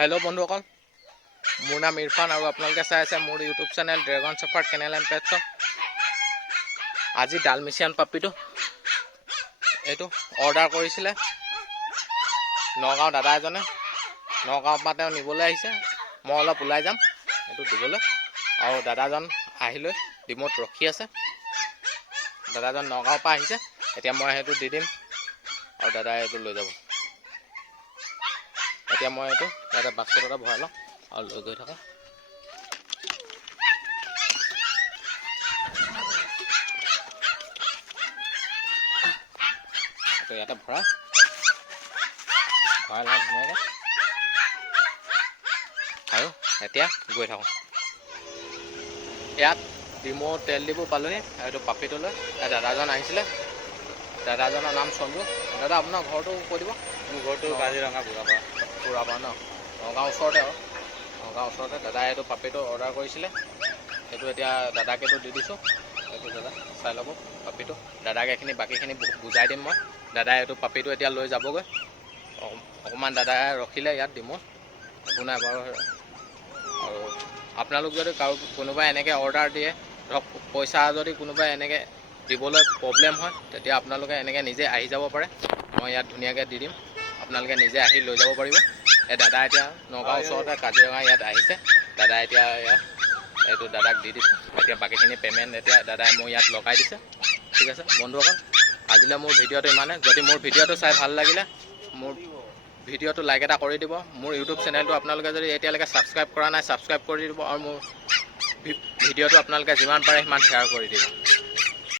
Hello बंधुসকল मोर नाम इरफान और आपलोके चाइ आछे मोर YouTube channel Dragon Shepherd Kennel and Pet Shop. आज डालमेशियान पाप्पिटो एटु अर्डार करिसिले नगाँव दादा एजने नगाँव पा तेও निबले आइसे मैं अलप उलाई जाम एटु दिबले और दादाजन आहिलै डिमोत रखी आछे। दादाजन नगाँव पा आहिसे एतिया मैं हेतु दि दिम और दादा एटु লৈ যাব। এতিয়া মই এইটো এটা বাস্কেট এটা ভৰাই লওঁ আৰু লৈ গৈ থাকোঁ। ইয়াতে ভৰাই লওঁ ধুনীয়াকৈ আৰু এতিয়া গৈ থাকোঁ। ইয়াত ডিমৌ তেল ডিপু পালোহি। এইটো পাপিটোলৈ দাদাজন আহিছিলে। দাদাজনৰ নাম সঞ্জু। দাদা আপোনাৰ ঘৰটো কৈ দিব। মোৰ ঘৰটো কাজিৰঙা পুৰাবা ন নগাঁও ওচৰতে আৰু নগাঁও ওচৰতে। দাদাই এইটো পাপিটো অৰ্ডাৰ কৰিছিলে। এইটো এতিয়া দাদাক এইটো দি দিছোঁ। এইটো দাদা চাই ল'ব পাপিটো। দাদাক এইখিনি বাকীখিনি বুজাই দিম মই। দাদাই এইটো পাপিটো এতিয়া লৈ যাবগৈ। অকণমান দাদাই ৰখিলে ইয়াত ডিমৌত একো নাই বাৰু। আৰু আপোনালোক যদি কোনোবাই এনেকৈ অৰ্ডাৰ দিয়ে ধৰক পইচা যদি কোনোবাই এনেকৈ দিবলৈ প্ৰব্লেম হয় তেতিয়া আপোনালোকে এনেকৈ নিজে আহি যাব পাৰে। মই ইয়াত ধুনীয়াকৈ দি দিম। আপোনালোকে নিজে আহি লৈ যাব পাৰিব। এই দাদা এতিয়া নগাঁও ওচৰতে কাজিৰঙা ইয়াত আহিছে। দাদা এতিয়া এইটো দাদাক দি দিছোঁ। এতিয়া বাকীখিনি পে'মেণ্ট এতিয়া দাদাই মোৰ ইয়াত লগাই দিছে। ঠিক আছে বন্ধুসকল, আজিলৈ মোৰ ভিডিঅ'টো ইমানে। যদি মোৰ ভিডিঅ'টো চাই ভাল লাগিলে মোৰ ভিডিঅ'টো লাইক এটা কৰি দিব। মোৰ ইউটিউব চেনেলটো আপোনালোকে যদি এতিয়ালৈকে ছাবস্ক্ৰাইব কৰা নাই ছাবস্ক্ৰাইব কৰি দিব আৰু মোৰ ভিডিঅ'টো আপোনালোকে যিমান পাৰে সিমান শ্বেয়াৰ কৰি দিব।